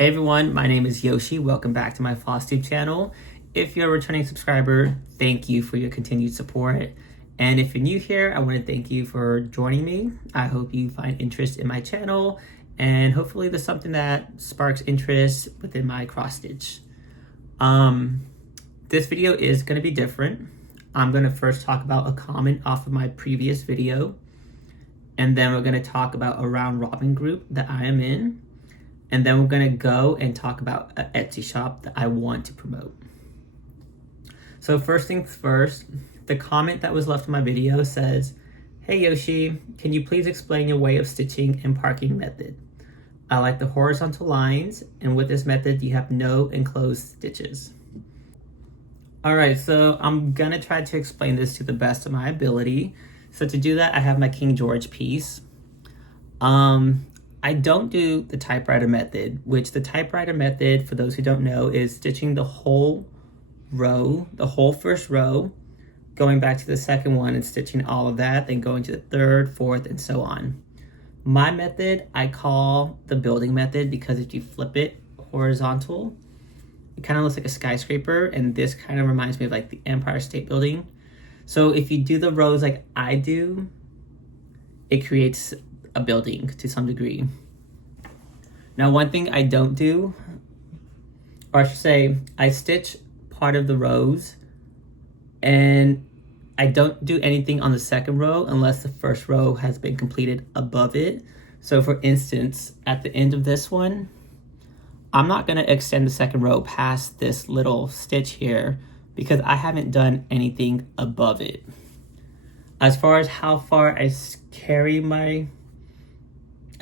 Hey everyone, my name is Yoshi. Welcome back to my FlossTube channel. If you're a returning subscriber, thank you for your continued support. And if you're new here, I want to thank you for joining me. I hope you find interest in my channel, and hopefully there's something that sparks interest within my cross stitch. This video is going to be different. I'm going to first talk about a comment off of my previous video, and then we're going to talk about a round robin group that I am in. And then we're gonna go and talk about an Etsy shop that I want to promote. So first things first, the comment that was left in my video says, "Hey Yoshi, can you please explain your way of stitching and parking method? I like the horizontal lines, and with this method you have no enclosed stitches." All right, so I'm gonna try to explain this to the best of my ability. So to do that, I have my King George piece. I don't do the typewriter method, which the typewriter method, for those who don't know, is stitching the whole row, the whole first row, going back to the second one and stitching all of that, then going to the third, fourth, and so on. My method, I call the building method because if you flip it horizontal, it kind of looks like a skyscraper, and this kind of reminds me of like the Empire State Building. So if you do the rows like I do, it creates a building to some degree. Now, one thing I don't do, or I should say, I stitch part of the rows and I don't do anything on the second row unless the first row has been completed above it. So for instance, at the end of this one, I'm not going to extend the second row past this little stitch here because I haven't done anything above it. As far as how far I carry my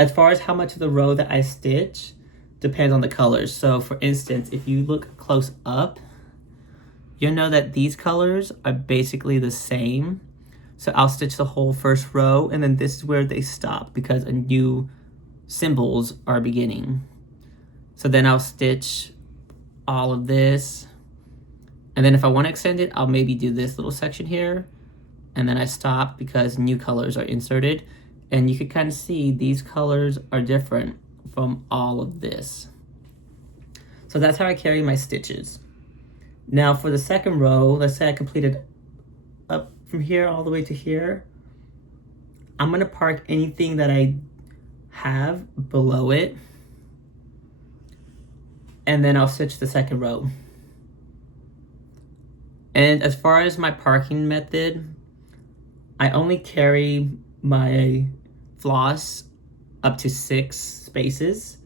As far as how much of the row that I stitch depends on the colors. So for instance, if you look close up, you'll know that these colors are basically the same. So I'll stitch the whole first row, and then this is where they stop because a new symbols are beginning. So then I'll stitch all of this. And then if I want to extend it, I'll maybe do this little section here. And then I stop because new colors are inserted. And you can kind of see these colors are different from all of this. So that's how I carry my stitches. Now for the second row, let's say I completed up from here all the way to here. I'm gonna park anything that I have below it. And then I'll stitch the second row. And as far as my parking method, I only carry my floss up to 6 spaces.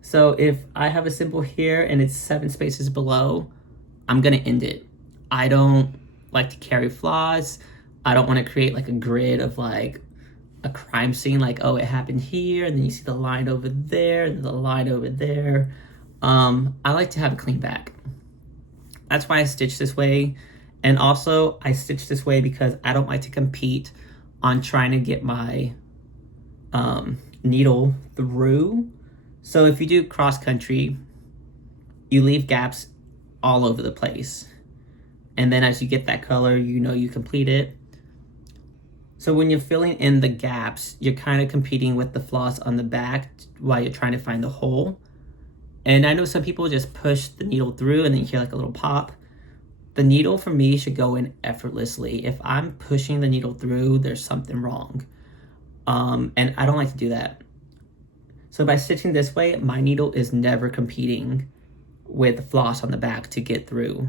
So if I have a symbol here and it's 7 spaces below, I'm gonna end it. I don't like to carry floss. I don't want to create like a grid of like a crime scene, like, oh, it happened here, and then you see the line over there, and the line over there. I like to have a clean back. That's why I stitch this way. And also I stitch this way because I don't like to compete on trying to get my needle through. So if you do cross country, you leave gaps all over the place. And then as you get that color, you know you complete it. So when you're filling in the gaps, you're kind of competing with the floss on the back while you're trying to find the hole. And I know some people just push the needle through and then you hear like a little pop. The needle for me should go in effortlessly. If I'm pushing the needle through, there's something wrong. And I don't like to do that. So by stitching this way, my needle is never competing with the floss on the back to get through.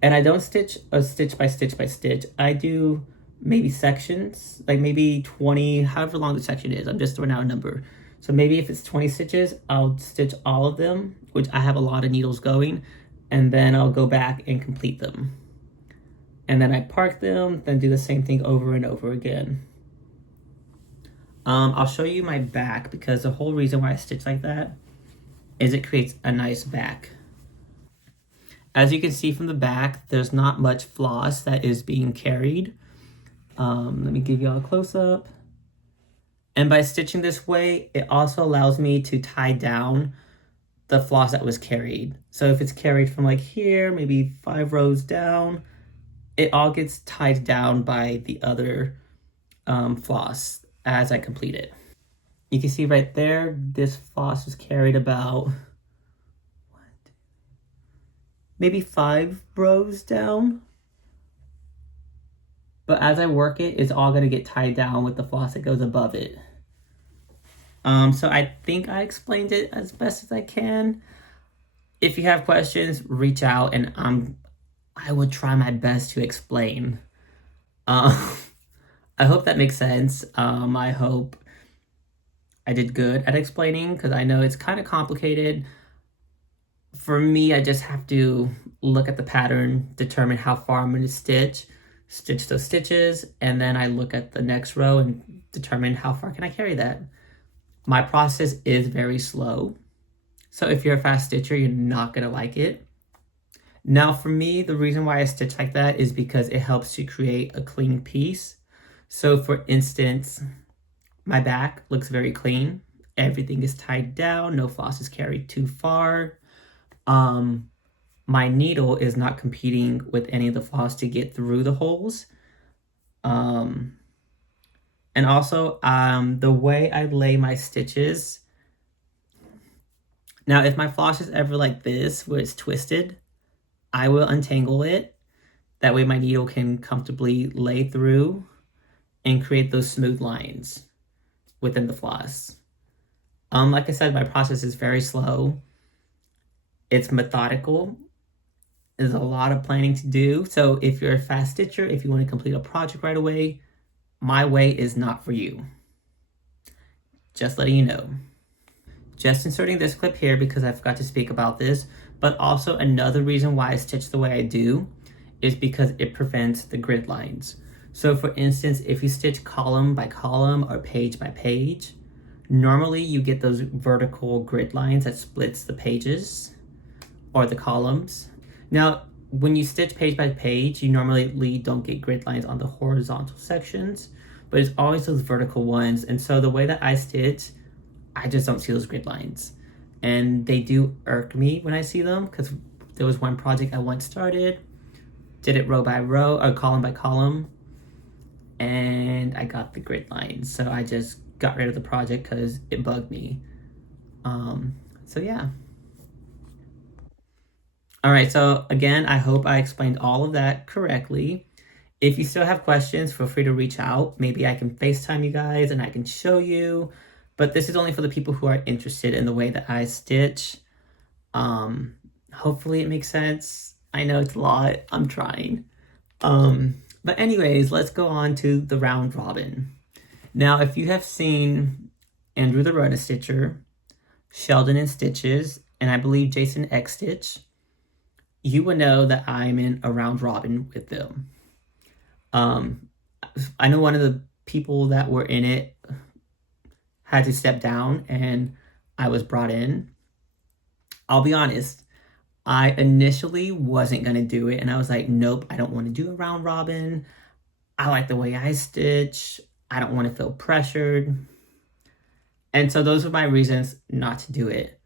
And I don't stitch a stitch by stitch by stitch. I do maybe sections, like maybe 20, however long the section is. I'm just throwing out a number. So maybe if it's 20 stitches, I'll stitch all of them, which I have a lot of needles going. And then I'll go back and complete them. And then I park them, then do the same thing over and over again. I'll show you my back because the whole reason why I stitch like that is it creates a nice back. As you can see from the back, there's not much floss that is being carried. Let me give you all a close-up. And by stitching this way, it also allows me to tie down the floss that was carried. So if it's carried from like here, maybe 5 rows down, it all gets tied down by the other floss as I complete it. You can see right there, this floss was carried about maybe 5 rows down. But as I work it, it's all gonna get tied down with the floss that goes above it. So I think I explained it as best as I can. If you have questions, reach out and I will try my best to explain. I hope that makes sense. I hope I did good at explaining because I know it's kind of complicated. For me, I just have to look at the pattern, determine how far I'm going to stitch those stitches, and then I look at the next row and determine how far can I carry that. My process is very slow. So if you're a fast stitcher, you're not going to like it. Now for me, the reason why I stitch like that is because it helps to create a clean piece. So for instance, my back looks very clean. Everything is tied down. No floss is carried too far. My needle is not competing with any of the floss to get through the holes. And also, the way I lay my stitches. Now, if my floss is ever like this, where it's twisted, I will untangle it. That way my needle can comfortably lay through and create those smooth lines within the floss. Like I said, my process is very slow. It's methodical. There's a lot of planning to do. So if you're a fast stitcher, if you want to complete a project right away, my way is not for you. Just letting you know. Just inserting this clip here because I forgot to speak about this, but also another reason why I stitch the way I do is because it prevents the grid lines. So for instance, if you stitch column by column or page by page, normally you get those vertical grid lines that splits the pages or the columns. Now, when you stitch page by page, you normally don't get grid lines on the horizontal sections, but it's always those vertical ones. And so the way that I stitch, I just don't see those grid lines. And they do irk me when I see them because there was one project I once started, did it row by row or column by column, and I got the grid lines. So I just got rid of the project because it bugged me. So yeah. All right, so again, I hope I explained all of that correctly. If you still have questions, feel free to reach out. Maybe I can FaceTime you guys and I can show you. But this is only for the people who are interested in the way that I stitch. Hopefully it makes sense. I know it's a lot. I'm trying. But anyways, let's go on to the round robin. Now, if you have seen Andrew the Rota Stitcher, Sheldon in Stitches, and I believe Jason X Stitch, you would know that I'm in a round robin with them. I know one of the people that were in it had to step down and I was brought in. I'll be honest, I initially wasn't going to do it and I was like, nope, I don't want to do a round robin. I like the way I stitch. I don't want to feel pressured. And so those were my reasons not to do it.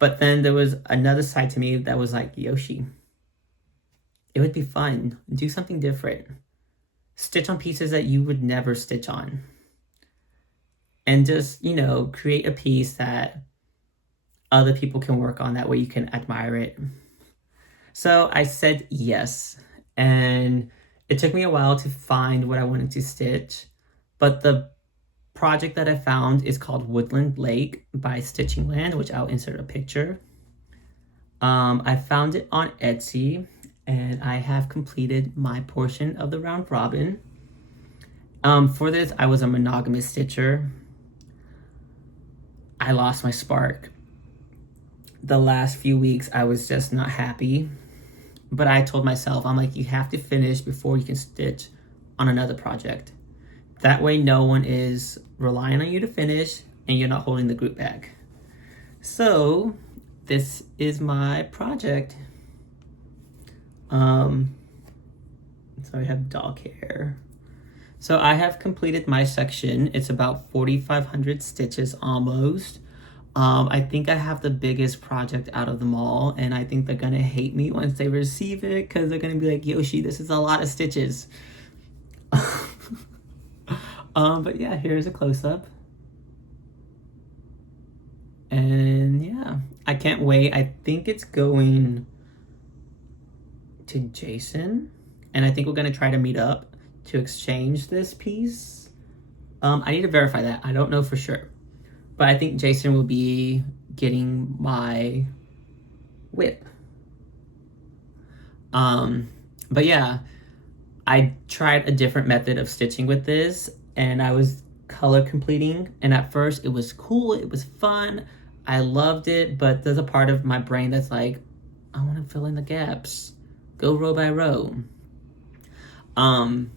But then there was another side to me that was like, Yoshi, it would be fun. Do something different. Stitch on pieces that you would never stitch on. And just, create a piece that other people can work on. That way you can admire it. So I said yes. And it took me a while to find what I wanted to stitch. But the project that I found is called Woodland Lake by Stitching Land, which I'll insert a picture. I found it on Etsy and I have completed my portion of the round robin. For this, I was a monogamous stitcher. I lost my spark. The last few weeks, I was just not happy. But I told myself, I'm like, you have to finish before you can stitch on another project. That way, no one is relying on you to finish and you're not holding the group back. So, this is my project. So I have dog hair. So I have completed my section. It's about 4,500 stitches almost. I think I have the biggest project out of them all, and I think they're gonna hate me once they receive it because they're gonna be like, Yoshi, this is a lot of stitches. But yeah, here's a close-up. And yeah, I can't wait. I think it's going to Jason, and I think we're gonna try to meet up to exchange this piece. I need to verify that. I don't know for sure, but I think Jason will be getting my whip. But yeah, I tried a different method of stitching with this, and I was color completing, and at first it was cool, it was fun, I loved it, but there's a part of my brain that's like, I want to fill in the gaps, go row by row. And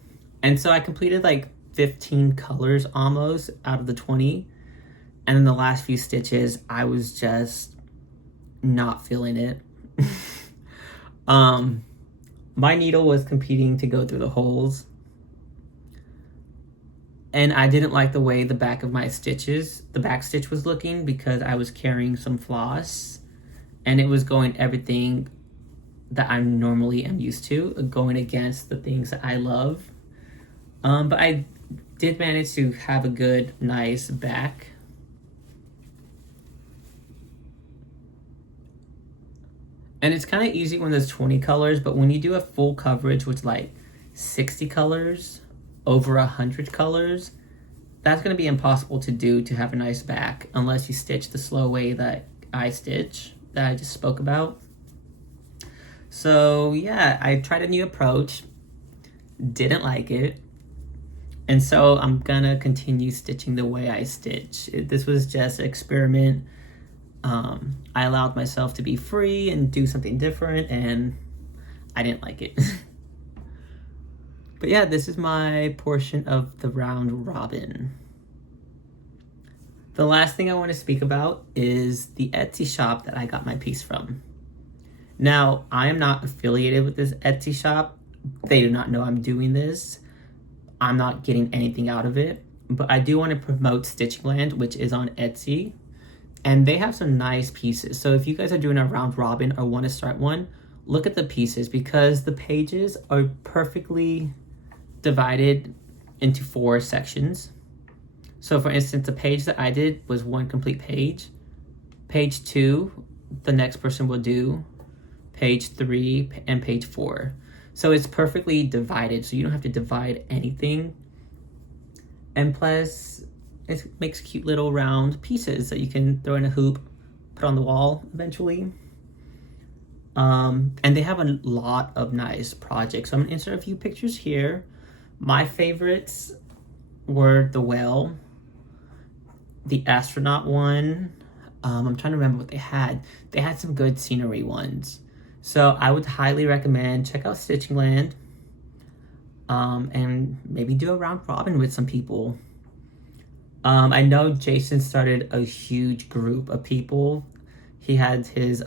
so I completed like 15 colors almost out of the 20, and in the last few stitches I was just not feeling it. My needle was competing to go through the holes, and I didn't like the way the back of my stitches, the back stitch was looking, because I was carrying some floss and it was going everything that I normally am used to, going against the things that I love. But I did manage to have a good, nice back. And it's kind of easy when there's 20 colors, but when you do a full coverage with like 60 colors, over 100 colors, that's going to be impossible to do to have a nice back unless you stitch the slow way that I stitch, that I just spoke about. So yeah, I tried a new approach, didn't like it, and so I'm gonna continue stitching the way I stitch. This was just an experiment. I allowed myself to be free and do something different, and I didn't like it. But yeah, this is my portion of the round robin. The last thing I want to speak about is the Etsy shop that I got my piece from. Now, I am not affiliated with this Etsy shop. They do not know I'm doing this. I'm not getting anything out of it, but I do want to promote Stitchingland, which is on Etsy, and they have some nice pieces. So if you guys are doing a round robin or want to start one, look at the pieces, because the pages are perfectly divided into 4 sections. So for instance, the page that I did was one complete page. Page 2, the next person will do. Page 3 and page 4. So it's perfectly divided, so you don't have to divide anything. And plus, it makes cute little round pieces that you can throw in a hoop, put on the wall eventually. And they have a lot of nice projects. So I'm gonna insert a few pictures here. My favorites were the whale, the astronaut one. I'm trying to remember what they had. They had some good scenery ones. So I would highly recommend check out Stitchingland, and maybe do a round robin with some people. I know Jason started a huge group of people. He had his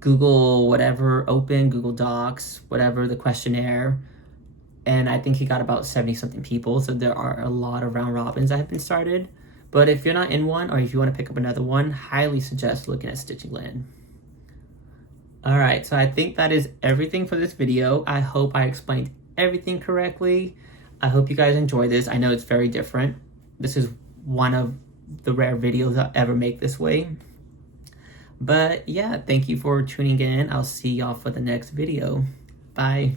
Google whatever open, Google Docs, whatever, the questionnaire. And I think he got about 70 something people. So there are a lot of round robins that have been started. But if you're not in one, or if you want to pick up another one, highly suggest looking at Stitchingland. All right, so I think that is everything for this video. I hope I explained everything correctly. I hope you guys enjoy this. I know it's very different. This is one of the rare videos I'll ever make this way. But yeah, thank you for tuning in. I'll see y'all for the next video. Bye.